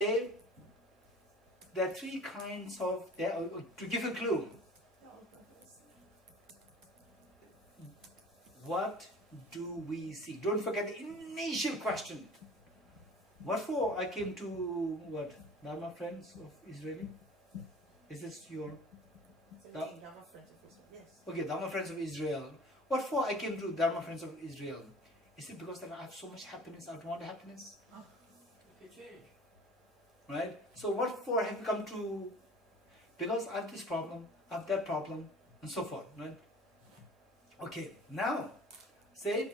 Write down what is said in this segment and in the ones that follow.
There are three kinds of, to give a clue, what do we seek? Don't forget the initial question. What for I came to, what, Dharma Friends of Israel? Is this your... Dharma Friends of Israel, yes. Okay, Dharma Friends of Israel. What for I came to Dharma Friends of Israel? Is it because that I have so much happiness, I want happiness? Right? So what for have you come to? Because I have this problem, I have that problem, and so forth. Right? Okay, now say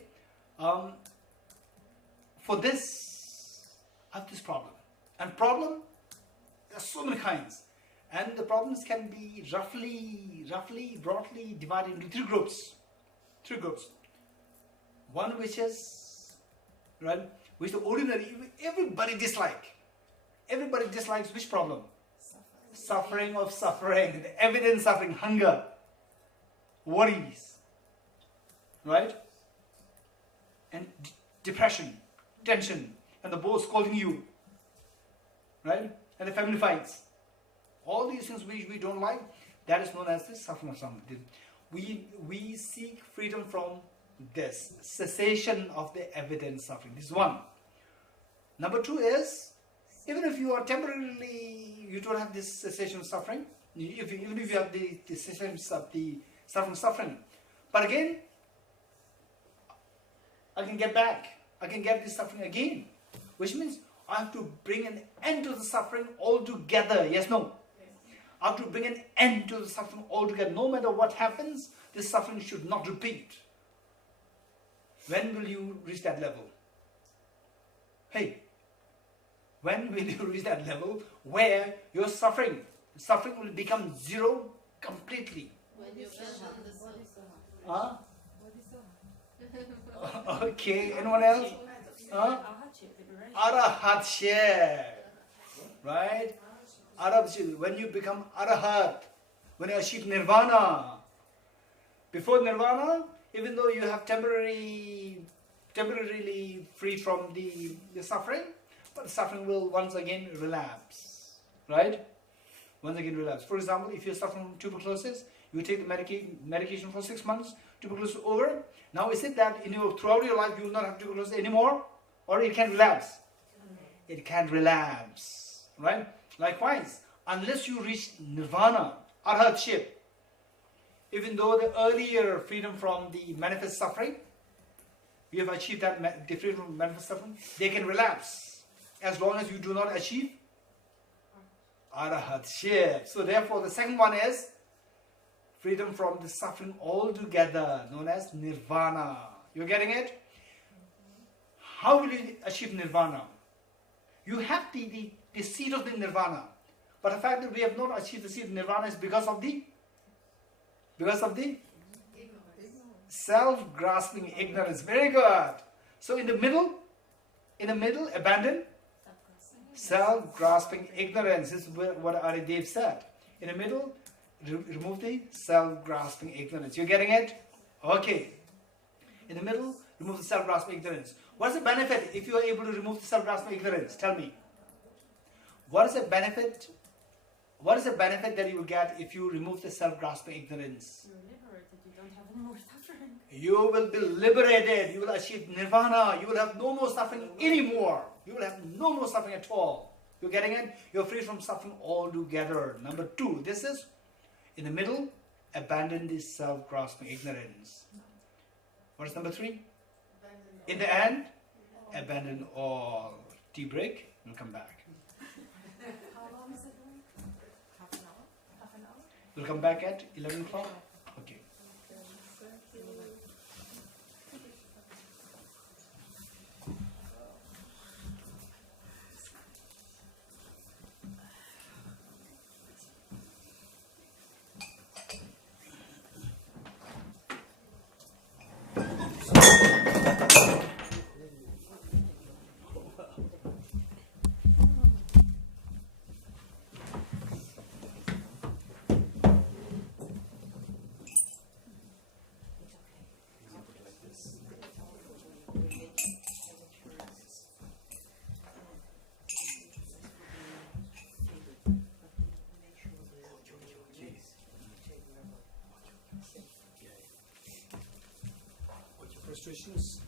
for this I have this problem. And problem, there are so many kinds. And the problems can be broadly divided into three groups. Three groups. One which is, right, which the ordinary, everybody dislike. Everybody dislikes which problem? Suffering of suffering, the evident suffering, hunger, worries, right? And depression, tension, and the boss calling you, right? And the family fights. All these things which we don't like, that is known as the suffering of suffering. We seek freedom from this, cessation of the evident suffering. This is one. Number two is, even if you are temporarily, you don't have this cessation of suffering, even if you have the cessation of the suffering, but again, I can get back, I can get this suffering again, which means I have to bring an end to the suffering altogether. Yes, no? I have to bring an end to the suffering altogether. No matter what happens, this suffering should not repeat. When will you reach that level? Hey, when will you reach that level where your suffering will become zero completely? Huh? Okay, anyone else? Huh? Arahatship, right? Arahatship, when you become arahat, when you achieve nirvana. Before nirvana, even though you have temporarily free from the suffering, but the suffering will once again relapse, right? Once again relapse. For example, if you're suffering from tuberculosis, you take the medication for 6 months, tuberculosis over. Now is it that throughout your life you will not have tuberculosis anymore? Or it can relapse? It can relapse, right? Likewise, unless you reach nirvana, arhatship, even though the earlier freedom from the manifest suffering, you have achieved that the freedom from manifest suffering, they can relapse as long as you do not achieve arahatship. So therefore the second one is freedom from the suffering altogether, known as nirvana. You're getting it? How will you achieve nirvana? You have the seed of the nirvana, but the fact that we have not achieved the seed of nirvana is because of the self-grasping ignorance. Very good. So in the middle, abandon self-grasping ignorance. This is what Aridev said. In the middle, remove the self-grasping ignorance. You're getting it? Okay. In the middle, remove the self-grasping ignorance. What is the benefit if you are able to remove the self-grasping ignorance? Tell me. What is the benefit? What is the benefit that you will get if you remove the self-grasping ignorance? You're liberated. You don't have any more suffering. You will be liberated. You will achieve nirvana. You will have no more suffering anymore. You will have no more suffering at all. You're getting it? You're free from suffering altogether. Number two, this is in the middle, abandon this self-grasping ignorance. What is number three? In the end, abandon all. Tea break. We'll come back. How long is it going? Half an hour? Half an hour? We'll come back at 11 o'clock. Okay. Krishna's